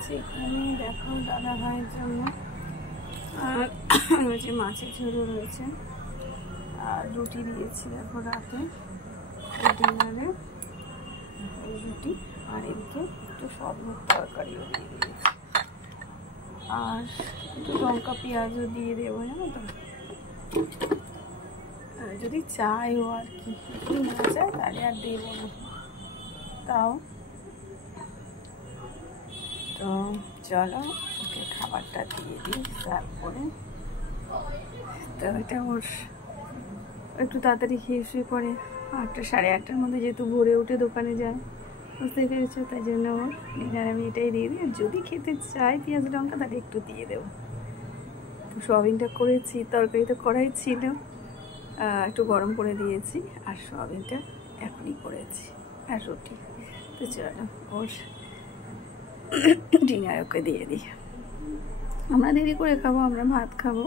দিয়েছি এখানে দেখো দাদা ভাইয়ের জন্য। আর যে মাছের ঝোলও রয়েছে, আর রুটি দিয়েছি দেখো রাতে ডিনারে রুটি, আর এদিকে একটু সবগুলো তরকারিও দিয়ে দিয়েছি, আর একটু লঙ্কা পেঁয়াজও দিয়ে দেবো, জানো তো। যদি চাইও আর কি, যদি না চায় তাহলে আর দেবো না, তাও তো চলো ওকে খাবারটা দিয়ে দিই সার্ভ করে। তো এটা ওর একটু তাড়াতাড়ি খেয়ে শুয়ে পড়ে, 8টা সাড়ে 8টার মধ্যে, যেহেতু ভোরে উঠে দোকানে যায়, বুঝতে পেরেছো, তাই জন্য ওর ডিনার আমি এটাই দিয়ে দিই। যদি খেতে চাই পেঁয়াজ লঙ্কা তাহলে একটু দিয়ে দেবো। তো সোয়াবিনটা করেছি, তরকারি তো করাই ছিল, একটু গরম করে দিয়েছি, আর সোয়াবিনটা এখনই করেছি, আর রুটি। তো চলো ওর ডিনার ওকে দিয়ে দিই। আমরা দেরি করে খাবো, আমরা ভাত খাবো।